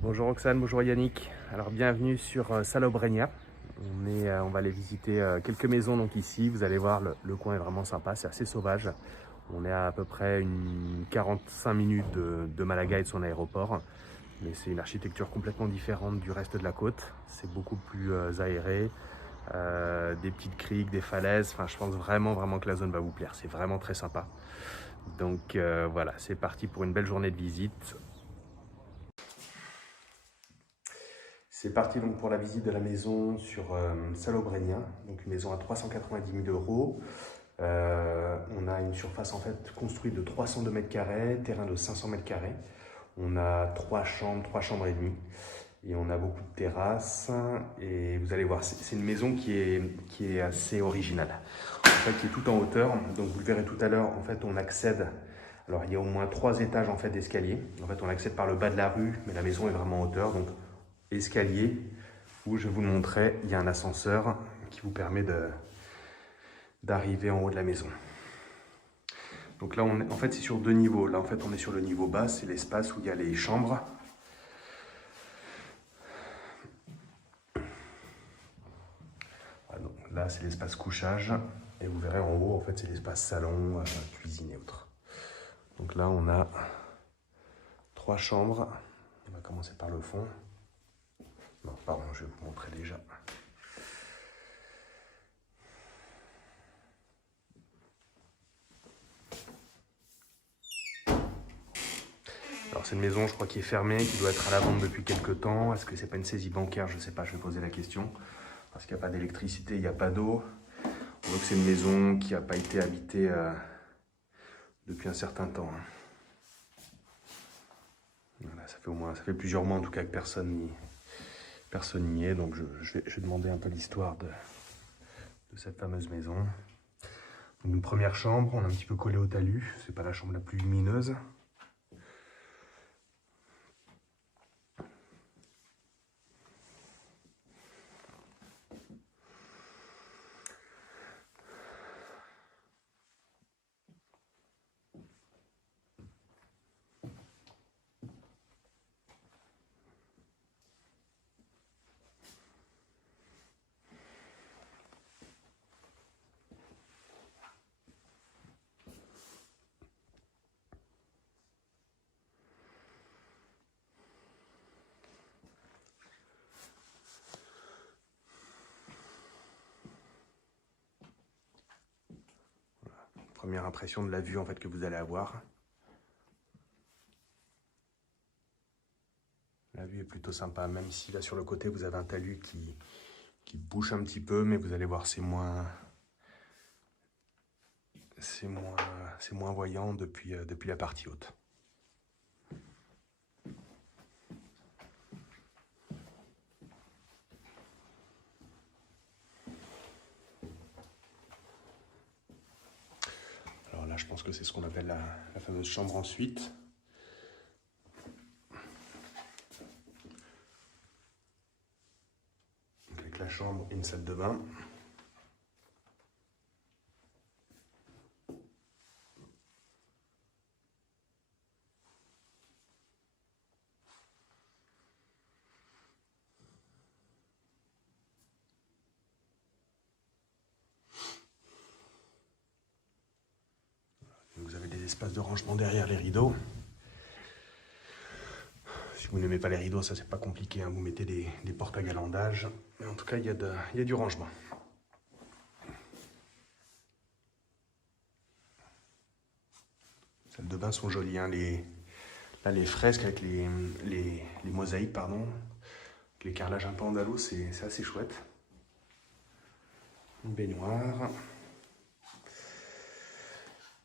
Bonjour Roxane, bonjour Yannick. Alors bienvenue sur Salobreña. On va aller visiter quelques maisons donc ici. Vous allez voir, le coin est vraiment sympa, c'est assez sauvage. On est à peu près une 45 minutes de Malaga et de son aéroport. Mais c'est une architecture complètement différente du reste de la côte. C'est beaucoup plus aéré, des petites criques, des falaises. Enfin, je pense vraiment que la zone va vous plaire. C'est vraiment très sympa. Donc voilà, c'est parti pour une belle journée de visite. C'est parti donc pour la visite de la maison sur Salobreña, donc une maison à 390 000 euros. On a une surface en fait construite de 302 mètres carrés, terrain de 500 mètres carrés. On a 3 chambres et demie. Et on a beaucoup de terrasses. Et vous allez voir, c'est une maison qui est assez originale. En fait, qui est tout en hauteur. Donc vous le verrez tout à l'heure, en fait, on accède. Alors il y a au moins 3 étages en fait d'escalier. En fait, on accède par le bas de la rue, mais la maison est vraiment en hauteur. Donc escalier où je vais vous le montrer, il y a un ascenseur qui vous permet d'arriver en haut de la maison. Donc là, en fait, c'est sur 2 niveaux. Là, en fait, on est sur le niveau bas, c'est l'espace où il y a les chambres. Voilà, donc là, c'est l'espace couchage. Et vous verrez en haut, en fait, c'est l'espace salon, cuisine et autres. Donc là, on a 3 chambres. On va commencer par le fond. Non, pardon, je vais vous montrer déjà. Alors c'est une maison, je crois, qui est fermée, qui doit être à la vente depuis quelques temps. Est-ce que c'est pas une saisie bancaire? Je ne sais pas, je vais poser la question. Parce qu'il n'y a pas d'électricité, il n'y a pas d'eau. On voit que c'est une maison qui n'a pas été habitée depuis un certain temps. Voilà, ça fait plusieurs mois en tout cas que personne n'y est. Donc je vais demander un peu l'histoire de cette fameuse maison. Donc, une première chambre, on est un petit peu collé au talus. C'est pas la chambre la plus lumineuse. Première impression de la vue en fait que vous allez avoir. La vue est plutôt sympa, même si là sur le côté vous avez un talus qui bouge un petit peu, mais vous allez voir c'est moins voyant depuis la partie haute. Alors là je pense que c'est ce qu'on appelle la fameuse chambre en suite. Avec la chambre et une salle de bain. Vous avez des espaces de rangement derrière les rideaux. Si vous n'aimez pas les rideaux, ça c'est pas compliqué, hein. Vous mettez des portes à galandage. Mais en tout cas, il y a du rangement. Les salles de bain sont jolies, hein. Là, les fresques avec les mosaïques, pardon, les carrelages un peu andalous, c'est assez chouette. Une baignoire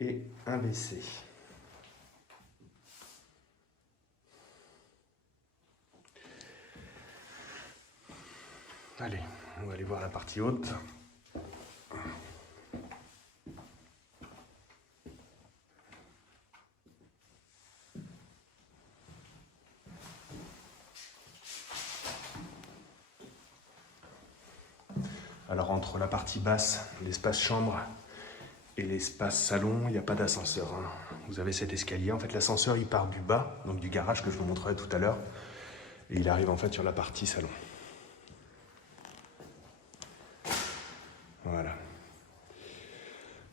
et un WC. Allez, on va aller voir la partie haute. Alors entre la partie basse, l'espace chambre, et l'espace salon, il n'y a pas d'ascenseur, hein. Vous avez cet escalier. En fait, l'ascenseur, il part du bas, donc du garage que je vous montrerai tout à l'heure. Et il arrive en fait sur la partie salon. Voilà.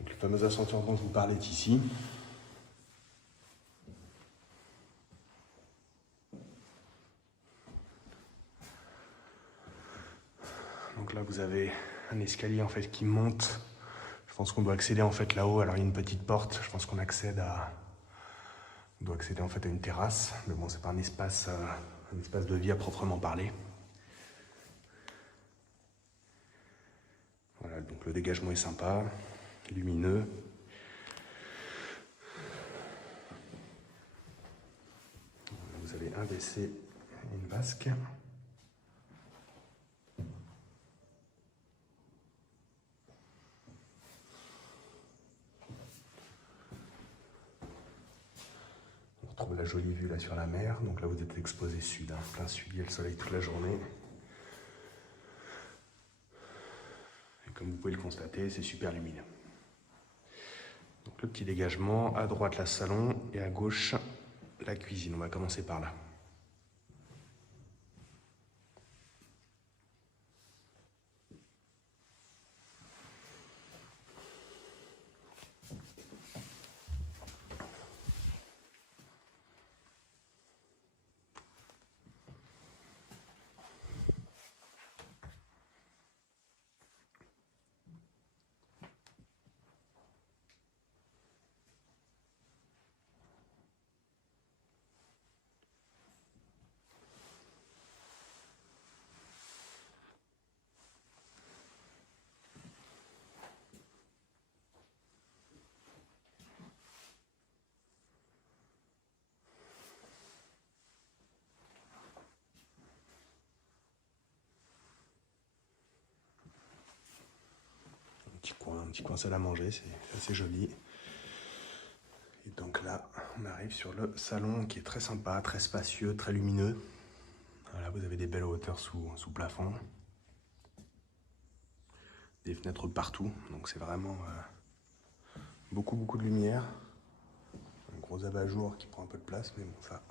Donc le fameux ascenseur dont je vous parlais est ici. Donc là vous avez un escalier en fait qui monte. Je pense qu'on doit accéder en fait là-haut. Alors il y a une petite porte. Je pense qu'on doit accéder en fait à une terrasse. Mais bon, c'est pas un espace de vie à proprement parler. Voilà, donc le dégagement est sympa, lumineux. Vous avez un WC et une vasque. On retrouve la jolie vue là sur la mer. Donc là vous êtes exposé sud, hein, plein sud, il y a le soleil toute la journée. Et comme vous pouvez le constater, c'est super lumineux. Donc le petit dégagement, à droite la salon et à gauche la cuisine. On va commencer par là. Un petit coin salle à manger, c'est assez joli. Et donc là, on arrive sur le salon qui est très sympa, très spacieux, très lumineux. Voilà, vous avez des belles hauteurs sous plafond. Des fenêtres partout, donc c'est vraiment beaucoup de lumière. Un gros abat-jour qui prend un peu de place, mais bon, ça...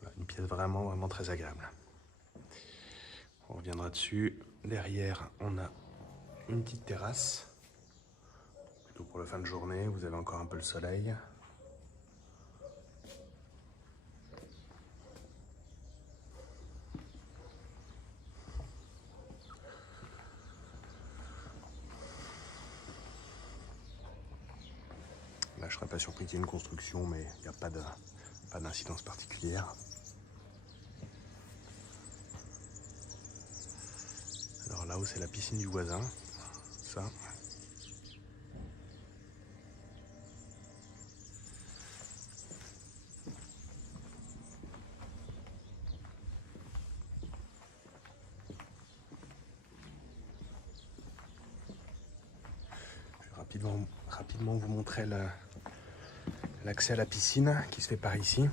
Voilà, une pièce vraiment très agréable. On reviendra dessus. Derrière, on a une petite terrasse. Plutôt pour la fin de journée, vous avez encore un peu le soleil. Là, je ne serais pas surpris qu'il y ait une construction, mais il n'y a pas d'incidence particulière. Alors là-haut, c'est la piscine du voisin. Ça. Je vais rapidement vous montrer l'accès à la piscine qui se fait par ici.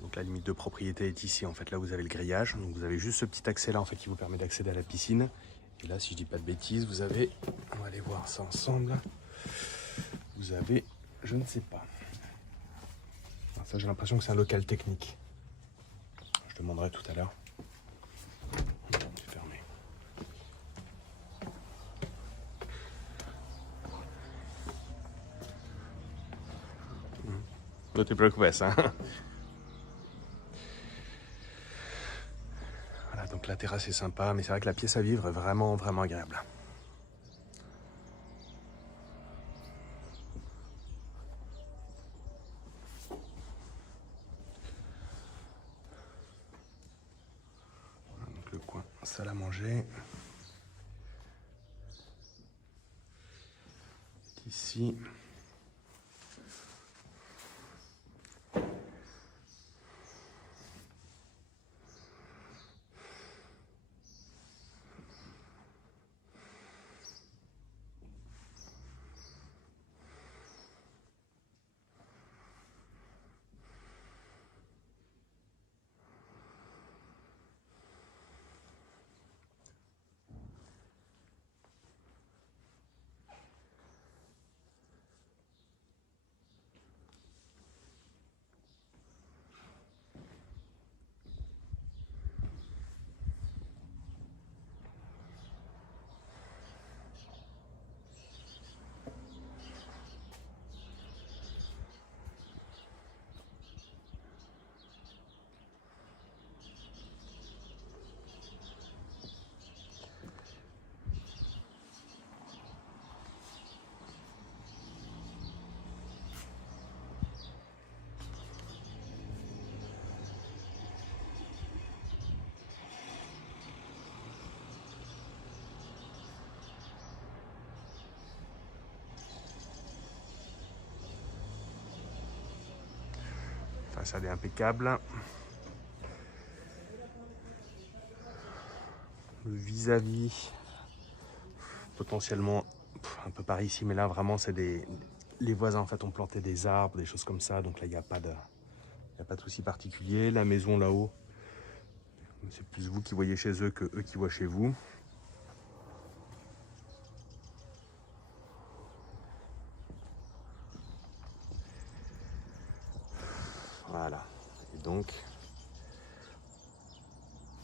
Donc la limite de propriété est ici. En fait, là, vous avez le grillage. Donc vous avez juste ce petit accès là en fait qui vous permet d'accéder à la piscine. Et là, si je dis pas de bêtises, vous avez, on va aller voir ça ensemble. Vous avez, je ne sais pas. Alors ça, j'ai l'impression que c'est un local technique. Je demanderai tout à l'heure. C'est fermé. No te preocupes, hein. Voilà, donc la terrasse est sympa, mais c'est vrai que la pièce à vivre est vraiment agréable. Voilà, donc le coin salle à manger. Ici. Façade est impeccable. Le vis-à-vis, potentiellement un peu par ici, mais là vraiment c'est les voisins en fait ont planté des arbres, des choses comme ça, donc là il n'y a pas de souci particulier. La maison là-haut, c'est plus vous qui voyez chez eux que eux qui voient chez vous. Voilà. Et donc,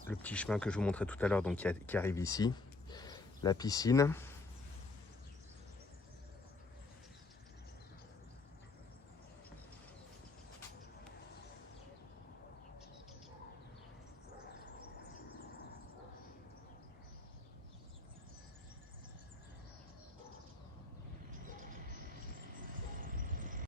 le petit chemin que je vous montrais tout à l'heure, donc qui arrive ici. La piscine.